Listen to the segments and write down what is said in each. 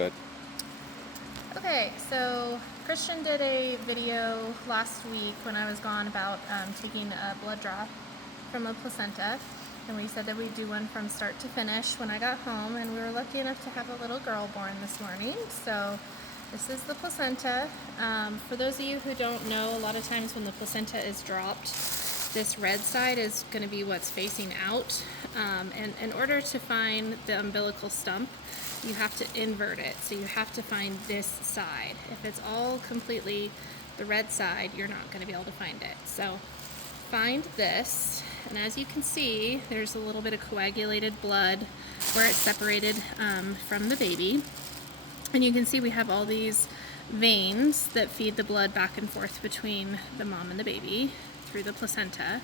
Good. Okay, so Christian did a video last week when I was gone about taking a blood draw from a placenta, and we said that we'd do one from start to finish when I got home, and we were lucky enough to have a little girl born this morning. So this is the placenta. For those of you who don't know, a lot of times when the placenta is dropped, this red side is going to be what's facing out, and in order to find the umbilical stump, you have to invert it. So you have to find this side. If it's all completely the red side, you're not going to be able to find it. So find this, and as you can see, there's a little bit of coagulated blood where it's separated from the baby. And you can see we have all these veins that feed the blood back and forth between the mom and the baby through the placenta.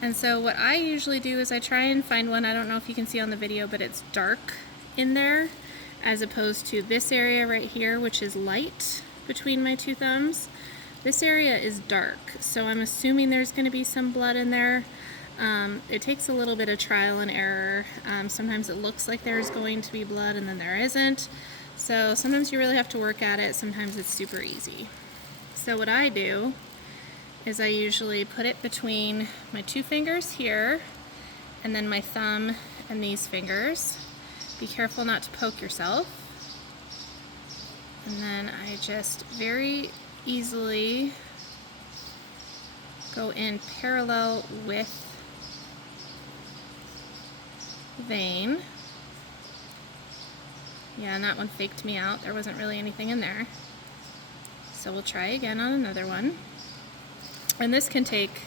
And so what I usually do is I try and find one. I don't know if you can see on the video, but it's dark in there, as opposed to this area right here, which is light between my two thumbs. This area is dark, so I'm assuming there's going to be some blood in there. It takes a little bit of trial and error. Sometimes it looks like there's going to be blood and then there isn't. So sometimes you really have to work at it. Sometimes it's super easy. So what I do is I usually put it between my two fingers here and then my thumb and these fingers. Be careful not to poke yourself. And then I just very easily go in parallel with the vein. Yeah, and that one faked me out. There wasn't really anything in there. So we'll try again on another one. And this can take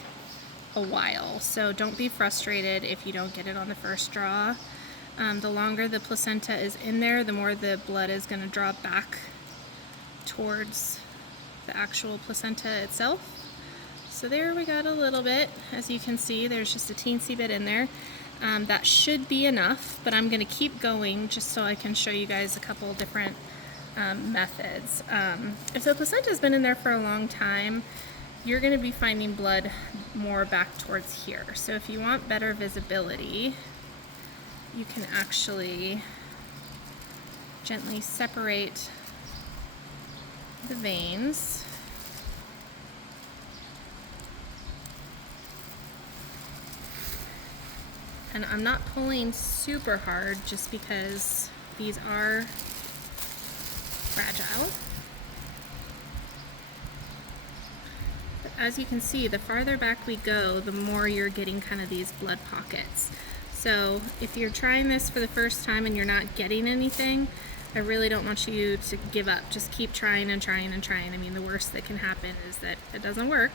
a while, so don't be frustrated if you don't get it on the first draw. The longer the placenta is in there, the more the blood is going to draw back towards the actual placenta itself. So there we got a little bit. As you can see, there's just a teensy bit in there. That should be enough, but I'm going to keep going just so I can show you guys a couple different methods. If the placenta has been in there for a long time, you're going to be finding blood more back towards here. So if you want better visibility, you can actually gently separate the veins. And I'm not pulling super hard just because these are fragile. But as you can see, the farther back we go, the more you're getting kind of these blood pockets. So if you're trying this for the first time and you're not getting anything, I really don't want you to give up. Just keep trying and trying and trying. I mean, the worst that can happen is that it doesn't work.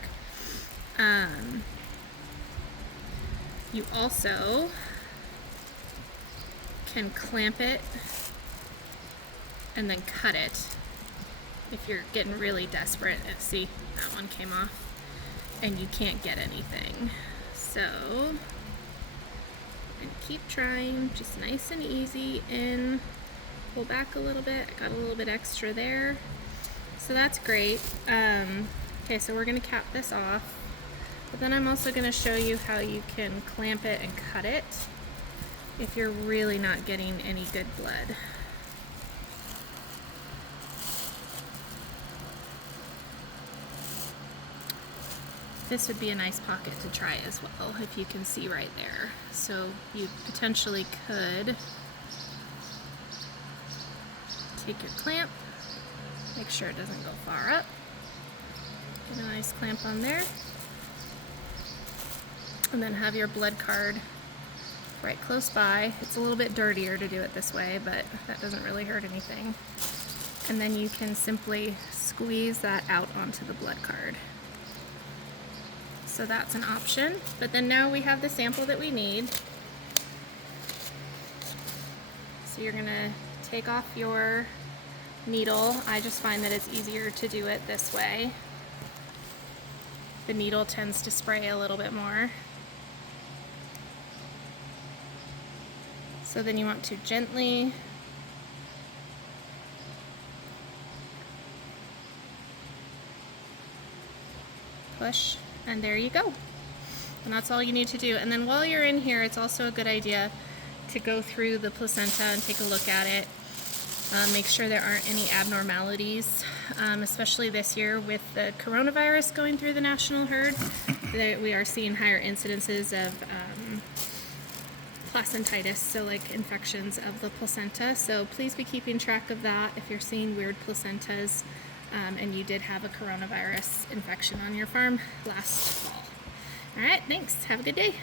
You also can clamp it and then cut it if you're getting really desperate. See, that one came off and you can't get anything. So and keep trying, just nice and easy. In, pull back a little bit. I got a little bit extra there, so that's great. Okay, so we're going to cap this off, but then I'm also going to show you how you can clamp it and cut it if you're really not getting any good blood. This would be a nice pocket to try as well, if you can see right there. So you potentially could take your clamp, make sure it doesn't go far up, get a nice clamp on there, and then have your blood card right close by. It's a little bit dirtier to do it this way, but that doesn't really hurt anything. And then you can simply squeeze that out onto the blood card. So that's an option, but then now we have the sample that we need. So you're gonna take off your needle. I just find that it's easier to do it this way. The needle tends to spray a little bit more. So then you want to gently push, and there you go. And that's all you need to do. And then while you're in here, it's also a good idea to go through the placenta and take a look at it. Make sure there aren't any abnormalities, especially this year with the coronavirus going through the national herd. We are seeing higher incidences of placentitis, so like infections of the placenta. So please be keeping track of that if you're seeing weird placentas and you did have a coronavirus infection on your farm last fall. All right, thanks. Have a good day.